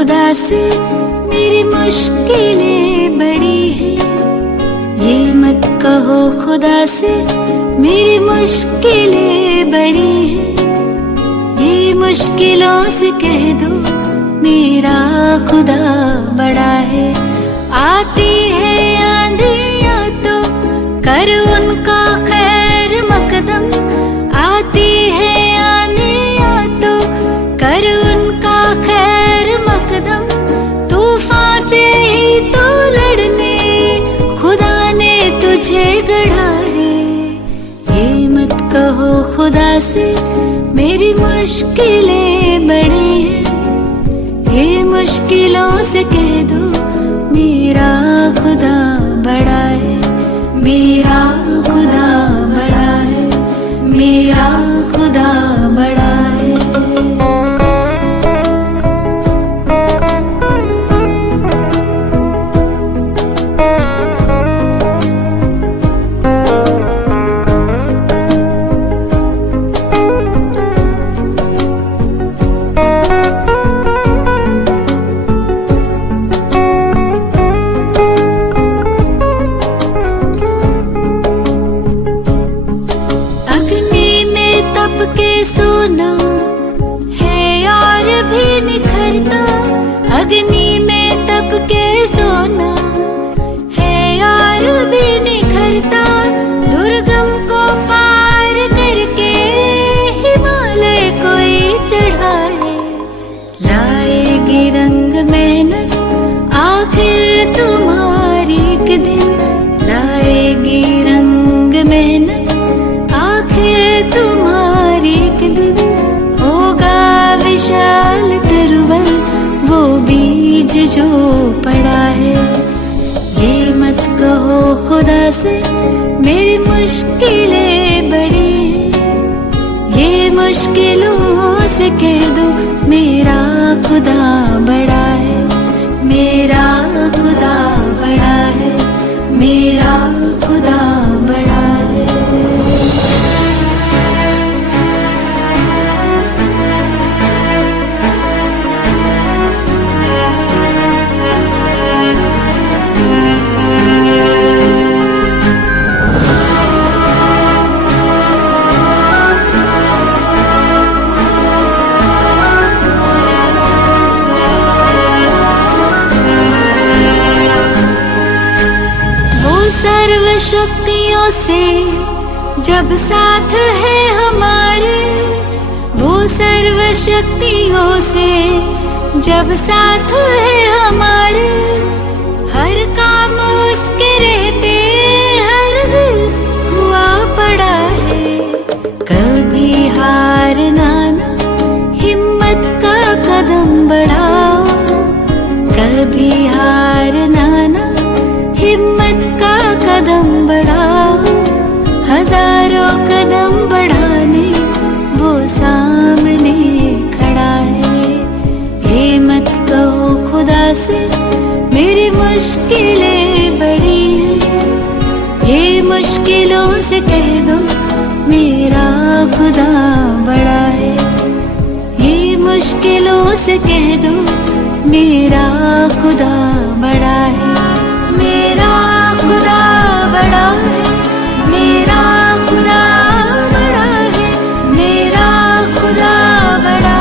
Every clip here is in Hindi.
खुदा से मेरी मुश्किलें बड़ी हैं। ये मत कहो खुदा से मेरी मुश्किलें बड़ी हैं। ये मुश्किलों से कह दो मेरा खुदा बड़ा है। आती है आंधियाँ तो कर उनका खैर मकदम। आती है आंधियाँ तो कर उनका खैर मकदम। तूफान से ही तो लड़ने खुदा ने तुझे गढ़ा है। ये मत कहो खुदा से मेरी मुश्किलें बड़ी हैं। ये मुश्किलों से कह दो मेरा खुदा बड़ा है। मेरा खुदा बड़ा है। मेरा खुदा बड़ा है। सोना है और भी निखरता। अग्नि में तप के सोना है और भी निखरता। दुर्गम को पार करके हिमालय कोई चढ़ाए। लाएगी रंग मेहनत आखिर तुम्हारी एक दिन। लाएगी रंग मेहनत आखिर तुम्हारी एक दिन। होगा विशाल तरवर वो बीज जो पड़ा है। ये मत कहो खुदा से मेरी मुश्किलें बड़ी हैं। ये मुश्किलों से कह दो मेरा खुदा बड़ा है। मेरा खुदा बड़ा है। मेरा खुदा बड़ा है। सर्व शक्तियों से जब साथ है हमारे। वो सर्व शक्तियों से जब साथ है हमारे। हर काम उसके रहते हरगिज़ हुआ पड़ा है। कभी हारना ना हिम्मत का कदम बढ़ाओ। कभी हारना ना हिम्मत का कदम बढ़ाओ। हजारों कदम बढ़ाने वो सामने खड़ा है। ये मत कहो खुदा से मेरी मुश्किलें बड़ी हैं। ये मुश्किलों से कह दो मेरा खुदा बड़ा है। ये मुश्किलों से कह दो मेरा खुदा बड़ा है। मेरा खुदा बड़ा है। मेरा खुदा बड़ा है। मेरा खुदा बड़ा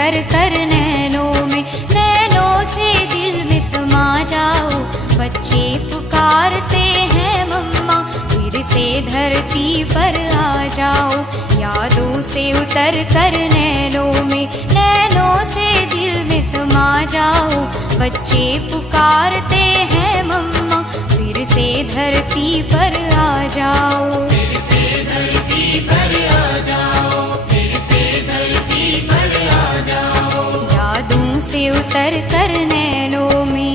उतर कर नैनों में, नैनों से दिल में समा जाओ। बच्चे पुकारते हैं मम्मा, फिर से धरती पर आ जाओ। यादों से उतर कर नैनों में, नैनों से दिल में समा जाओ। बच्चे पुकारते हैं मम्मा, फिर से धरती पर आ जाओ। फिर से धरती पर आ जाओ, फिर से धरती पर आ जाओ। यादों से उतर कर नैनों में।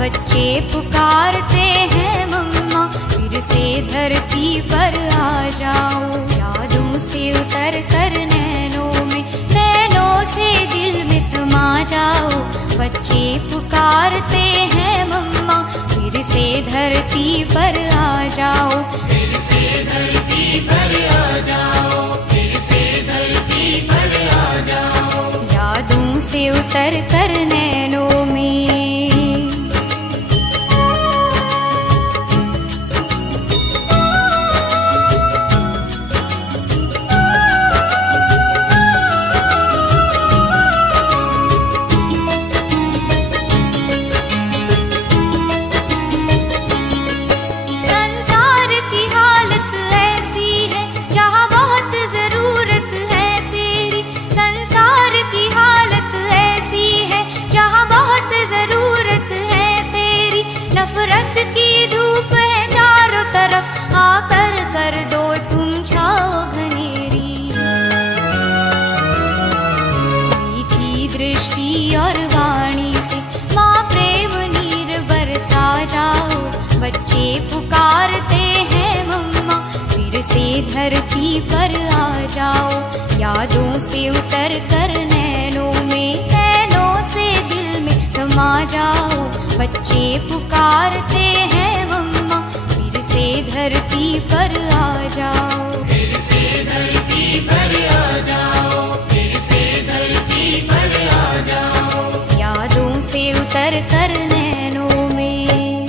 बच्चे पुकारते हैं मम्मा, फिर से धरती पर आ जाओ। यादों से उतर कर नैनों में, नैनों से दिल में समा जाओ। बच्चे पुकारते हैं मम्मा, फिर से धरती पर आ जाओ। फिर से धरती पर आ जाओ, फिर से धरती पर आ जाओ। यादों से उतर कर नैनों में। और वाणी से माँ प्रेम नीर बरसा जाओ। बच्चे पुकारते हैं मम्मा, फिर से धरती पर आ जाओ। यादों से उतर कर नैनों में, नैनों से दिल में समा जाओ। बच्चे पुकारते हैं मम्मा, फिर से धरती पर आ जाओ। फिर से धरती पर आ जाओ, फिर से धरती पर आ जाओ। यादों से उतर कर नैनों में।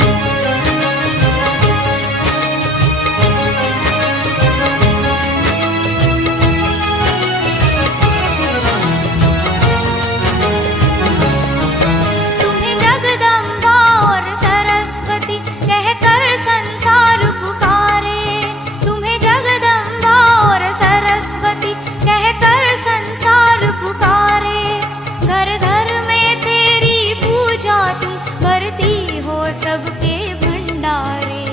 तुम्हें जगदम्बा और सरस्वती कहकर संसार पुकारे। तुम्हें जगदम्बा और सरस्वती कहकर संसार पुकारे। घर घर में तेरी पूजा तुम भरती हो सबके भंडारे।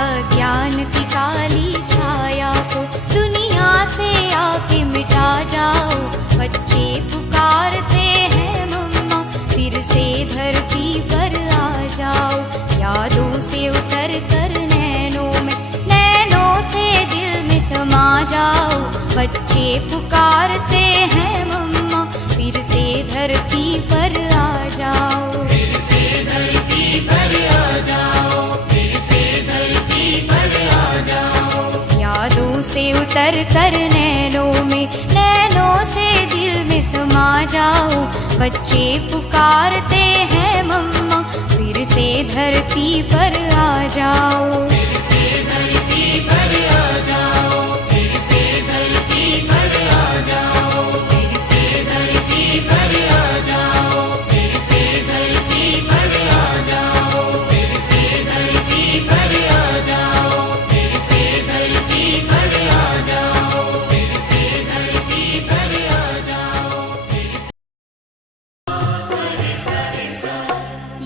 अज्ञान की काली छाया को दुनिया से आके मिटा जाओ। बच्चे पुकारते हैं मम्मा, फिर से धरती पर आ जाओ। यादों से उतर कर नैनों में, नैनों से दिल में समा जाओ। बच्चे पुकारते हैं मम्मा, फिर से धरती पर आ जाओ। फिर से धरती पर आ जाओ, फिर से धरती पर आ जाओ। यादों से उतर कर नैनों में, नैनों से दिल में समा जाओ। बच्चे पुकारते हैं मम्मा, फिर से धरती पर आ जाओ। फिर से धरती पर आ जाओ, फिर से धरती पर आ जाओ। फिर से धरती पर आ जाओ, फिर से धरती पर आ जाओ। फिर से धरती पर आ जाओ, फिर से धरती पर आ जाओ। फिर से धरती पर आ जाओ।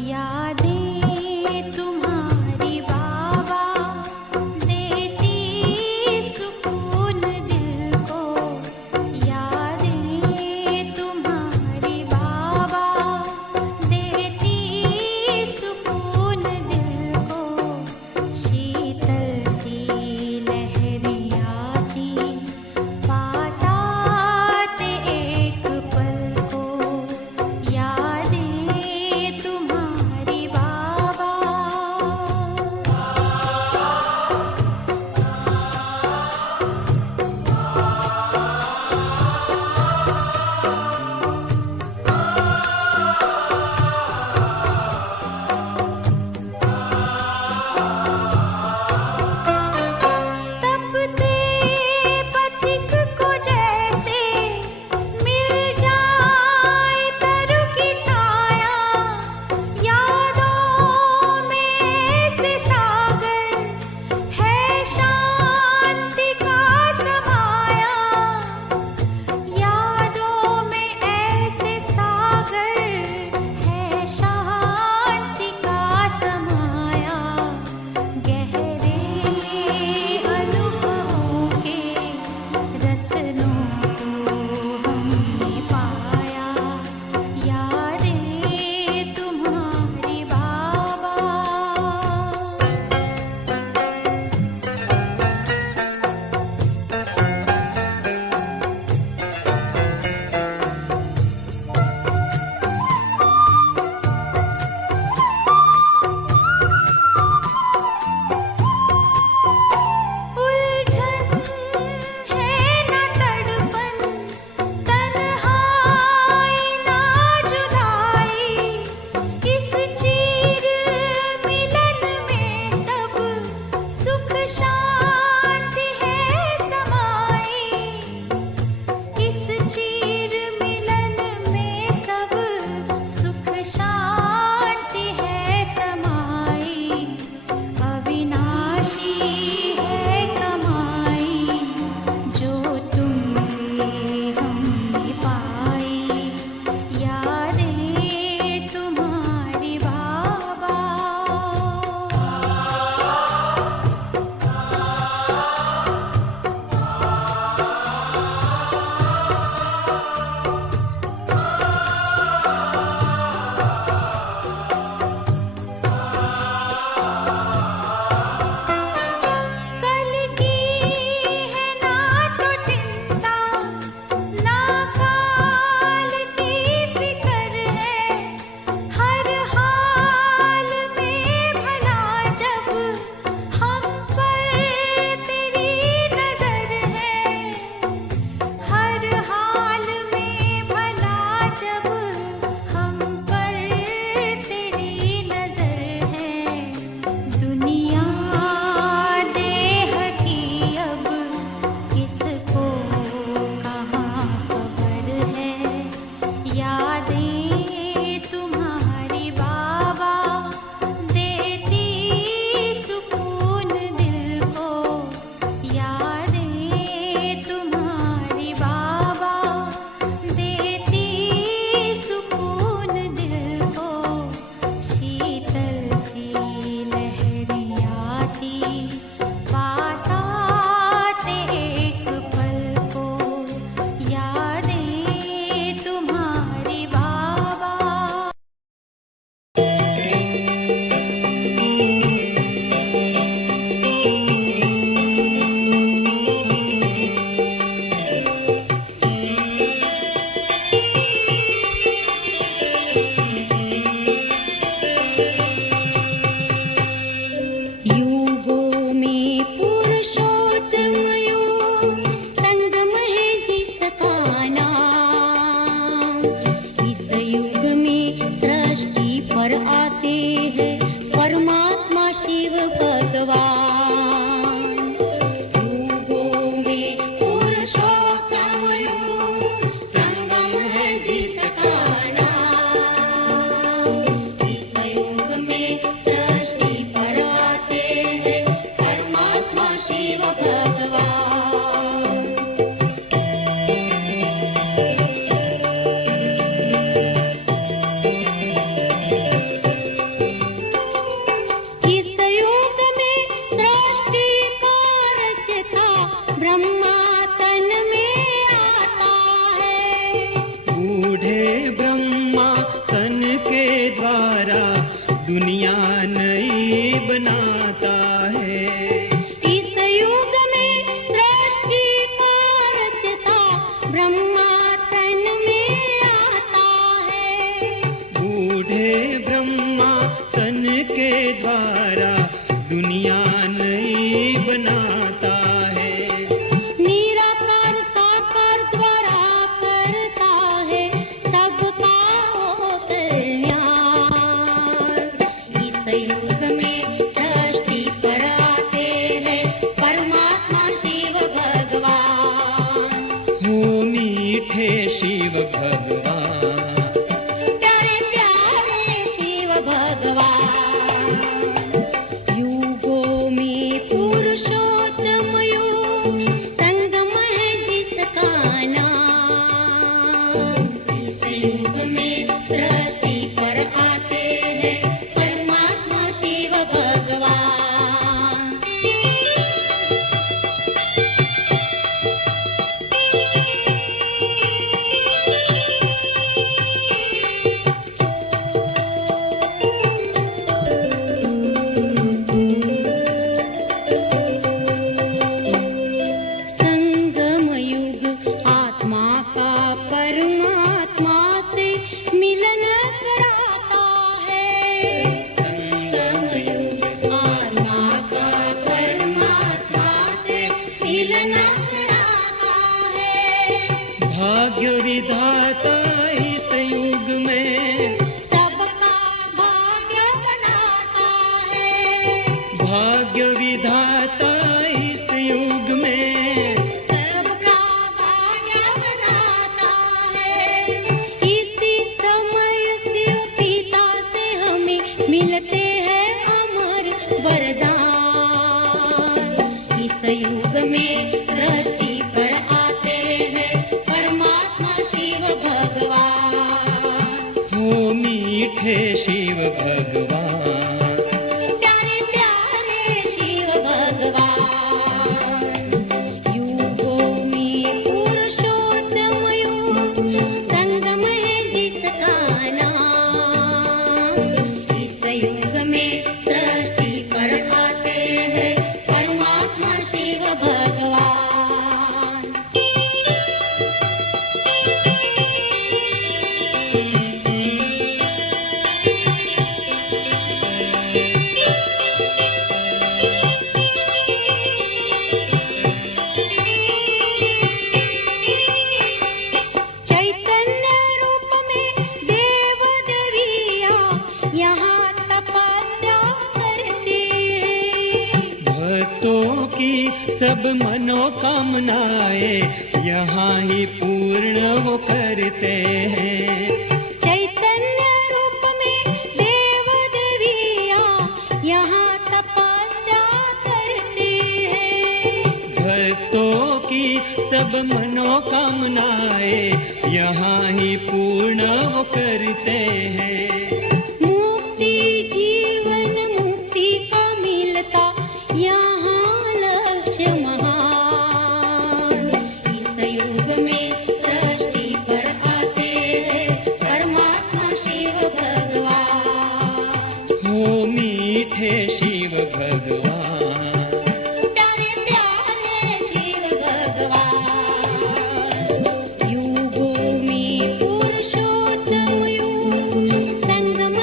यादें तुम्हारी बाबा परमात्मा शिव भगवान। इस युग में सृष्टि का रचता ब्रह्मा तन में आता है। बूढ़े ब्रह्मा तन के द्वारा दुनिया नई बनाता है। इस युग में सृष्टि का रचता ब्रह्मा तन में आता है। बूढ़े ब्रह्मा तन के द्वारा दुनिया नई बनाता है। निराकार साकार द्वारा करता है सबका वो कल्याण। इस युग में सृष्टि पर आते हैं परमात्मा शिव भगवान। हो मीठे शिव भगवान, प्यारे प्यारे शिव भगवान। युगों में पुरुषोत्तम युग संगम है जिसका नाम। इस युग में सृष्टि पर आते हैं परमात्मा शिव भगवान। संगम युग आत्मा का परमात्मा से मिलन कराता है। संगम युग आत्मा का परमात्मा से मिलन कराता है। भाग्य विधाता इस युग में सबका भाग्य बनाता है। भाग्य विधाता इस युग में सबका भाग्य बनाता है। इसी समय शिव पिता से हमें मिलते हैं अमर वरदान। इस युग में सृष्टि पर आते हैं परमात्मा शिव भगवान। हो मीठे शिव भगवान, प्यारे प्यारे शिव भगवान। युगों में पुरुषोत्तम युग संगम है जिसका नाम। इस युग में सृष्टि पर आते हैं परमात्मा शिव भगवान। चैतन्य रूप में देव देवियाँ यहाँ तपस्या करती हैं। भक्तों की सब मनोकामनाएं यहाँ ही पूर्ण वो करते हैं। चैतन्य रूप में देव देवियाँ यहाँ तपस्या करती हैं। भक्तों की सब मनोकामनाएं यहाँ ही पूर्ण वो करते हैं। मुक्ति जीवन मुक्ति का मिलता यहाँ लक्ष्य महान। इस युग में सृष्टि पर आते हैं परमात्मा शिव भगवान। हो मीठे शिव भगवान, प्यारे प्यारे शिव भगवान। युगों में पुरुषोत्तम युग संगम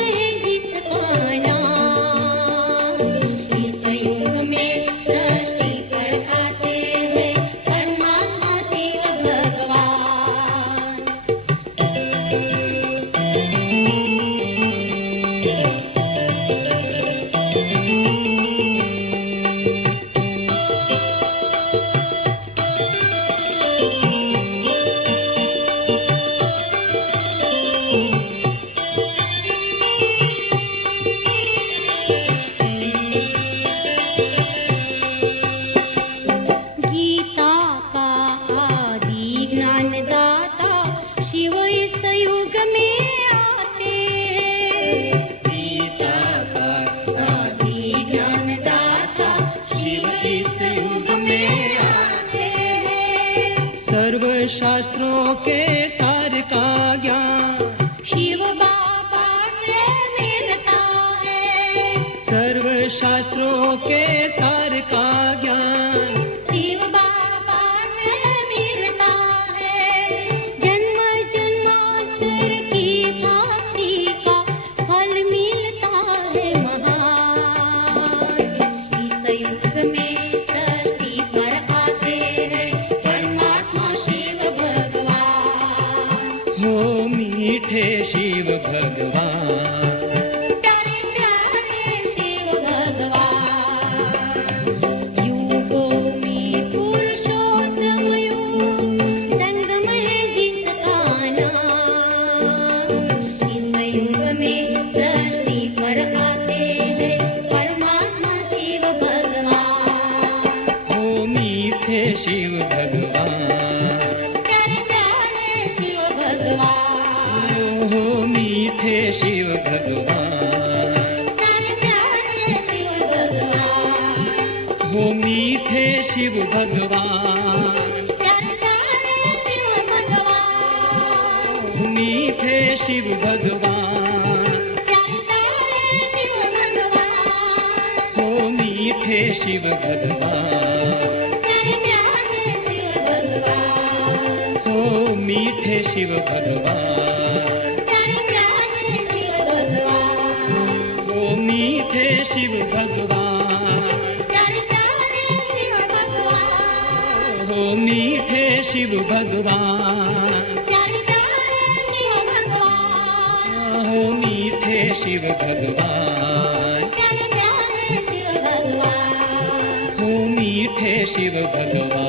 शास्त्रों के सार का ज्ञान शिव बाबा से मिलता है। सर्व शास्त्रों के सार का ज्ञान शिव बाबा से मिलता है। जन्म जन्मांतर की भक्ति का फल मिलता है महान। इस युग में धरती पर आते हैं परमात्मा शिव भगवान। हो मीठे शिव भगवान, प्यारे प्यारे शिव भगवान। युगों में पुरुषोत्तम युग, संगम है जिसका नाम। इस युग में धरती पर आते हैं परमात्मा शिव भगवान। हो मीठे शिव भगवान, प्यारे प्यारे शिव भगवान। हो मीठे शिव भगवान, प्यारे प्यारे शिव भगवान। हो मीठे शिव भगवान, प्यारे प्यारे शिव भगवान। हो मीठे शिव भगवान, प्यारे प्यारे शिव भगवान। हो मीठे शिव भगवान, प्यारे प्यारे शिव भगवान। हो मीठे शिव भगवान, प्यारे प्यारे शिव भगवान। हो मीठे शिव भगवान, प्यारे प्यारे शिव भगवान। हो मीठे शिव भगवान, प्यारे प्यारे शिव भगवान। हो मीठे शिव भगवान, प्यारे प्यारे शिव भगवान। हो मीठे शिव भगवान।